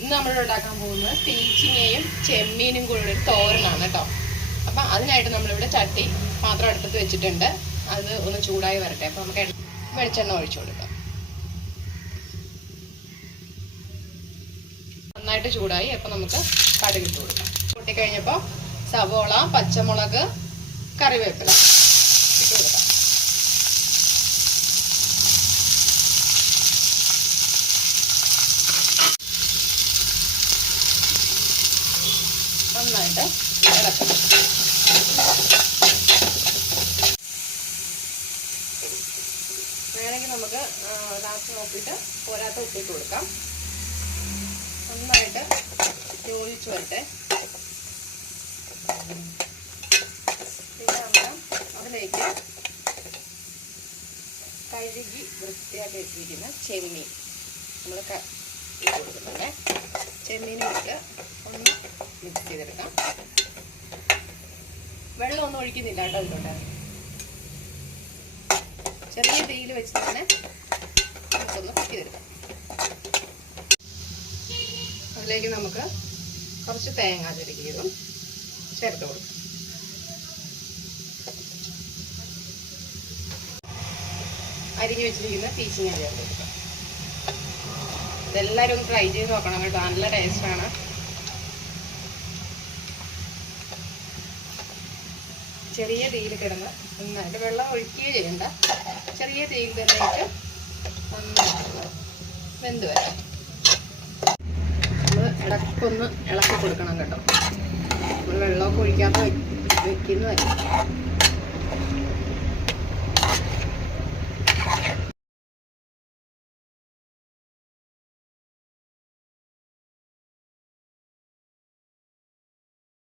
ഇന്ന് നമ്മളിവിടെ ഉണ്ടാക്കാൻ പോകുന്നത് പീച്ചിങ്ങയും ചെമ്മീനും കൂടെ ഒരു തോരനാണ് കേട്ടോ. അപ്പം അതിനായിട്ട് നമ്മളിവിടെ ചട്ടി പാത്രം അടുപ്പത്ത് വെച്ചിട്ടുണ്ട്. അത് ഒന്ന് ചൂടായി വരട്ടെ. അപ്പം നമുക്ക് വെളിച്ചെണ്ണ ഒഴിച്ചു കൊടുക്കാം. നന്നായിട്ട് ചൂടായി. അപ്പം നമുക്ക് കടുക് ഇട്ട് കൊടുക്കാം. പൊട്ടിക്കഴിഞ്ഞപ്പോൾ സവോള, പച്ചമുളക്, കറിവേപ്പില ഇട്ട് കൊടുക്കാം. നന്നായിട്ട് ഇളക്കണം. വേണമെങ്കിൽ നമുക്ക് ലാസ്റ്റ് നോക്കിയിട്ട് പോരാത്ത ഉപ്പിട്ട് കൊടുക്കാം. നന്നായിട്ട് യോജിച്ച് വരട്ടെ. പിന്നെ നമ്മൾ അതിലേക്ക് കഴുകി വൃത്തിയാക്കി വെച്ചിരിക്കുന്ന ചെമ്മീൻ നമ്മൾ ഇട്ട് കൊടുക്കുന്നുണ്ട്. ചെമ്മീനും ഇട്ട് ഒന്ന് മിക്സ് ചെയ്തെടുക്കാം. വെള്ളമൊന്നും ഒഴിക്കുന്നില്ല കേട്ടോ. ഇതിലോട്ട് ചെറിയ തീയിൽ വെച്ച് തന്നെ നമുക്കൊന്ന് കുക്ക് ചെയ്തെടുക്കാം. അതിലേക്ക് നമുക്ക് കുറച്ച് തേങ്ങ ചെരുകിയതും ചേർത്ത് കൊടുക്കാം. അരിഞ്ഞു വെച്ചിരിക്കുന്ന പീച്ചിങ്ങ ചേർത്ത് കൊടുക്കാം. ഇതെല്ലാവരും ഒന്ന് ട്രൈ ചെയ്ത് നോക്കണം കേട്ടോ. നല്ല ടേസ്റ്റാണ്. ചെറിയ തീയിൽ കിടന്ന് നന്നായിട്ട് വെള്ളം ഒഴിക്കുകയോ ചെയ്യണ്ട. ചെറിയ തീയിൽ തന്നെ ഇട്ട് നന്നായിട്ട് വെന്ത് വരാം. നമ്മൾ ഇടയ്ക്കൊന്ന് ഇളക്കി കൊടുക്കണം കേട്ടോ. നമ്മൾ വെള്ളമൊക്കെ ഒഴിക്കാതെ വെക്കുന്നതല്ല.